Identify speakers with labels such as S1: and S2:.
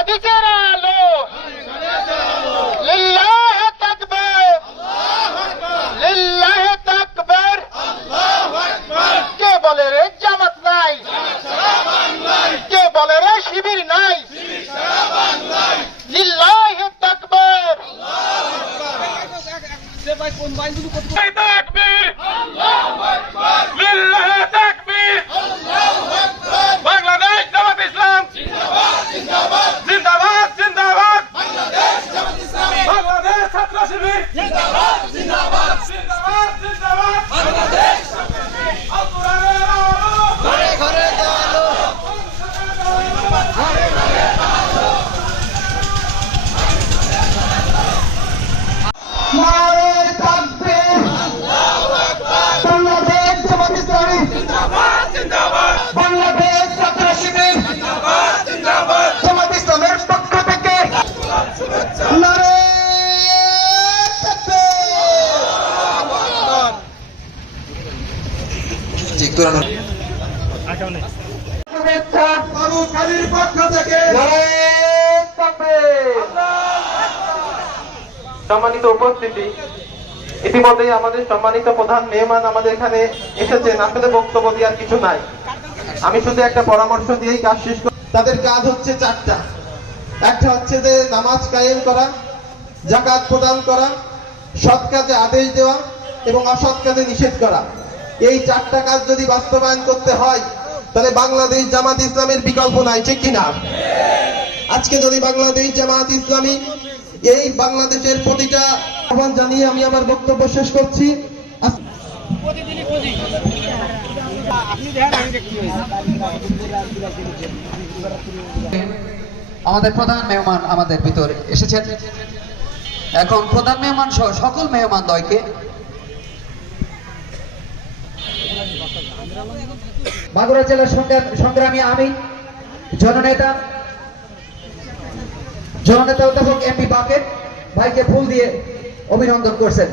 S1: হাদিসের আলো। লিল্লাহ তাকবীর। লিল্লাহ তাকবীর। কে বলে রে জামাত নাই? কে বলে রে শিবির নাই?
S2: লিল্লাহ তাকবীর। তাকবীর। আল্লাহু আকবার। ছাত্র শিবির পক্ষ থেকে
S3: সম্মানিত উপস্থিতি। ইতিমধ্যেই আমাদের সম্মানিত প্রধান মেহমান আমাদের এখানে এসেছেন। আসলে বক্তব্য দেওয়ার কিছু নাই। আমি শুধু একটা পরামর্শ দিয়েই কাজ শেষ তাদের কাজ হচ্ছে চারটা। একটা হচ্ছে যে নামাজ কায়েম করা জাকাত প্রদান করা সৎ কাজে আদেশ দেওয়া এবং অসৎ কাজে নিষেধ করা। এই চারটা কাজ যদি বাস্তবায়ন করতে হয়, তাহলে বাংলাদেশ জামাত ইসলামের বিকল্প নাই, ঠিক কিনা? আজকে যদি বাংলাদেশ জামাত ইসলামী এই বাংলাদেশের প্রতিটা আহ্বান জানিয়ে আমি আমার বক্তব্য শেষ করছি।
S4: আমাদের প্রধান মেহমান আমাদের ভিতরে এসেছেন। এখন প্রধান মেহমান সহ সকল মেহমান দয়কে মাগুরা জেলার সংগ্রাম- আমি জননেতা জননেতা অধ্যাপক এমপি বাকের ভাইকে ফুল দিয়ে অভিনন্দন করছেন।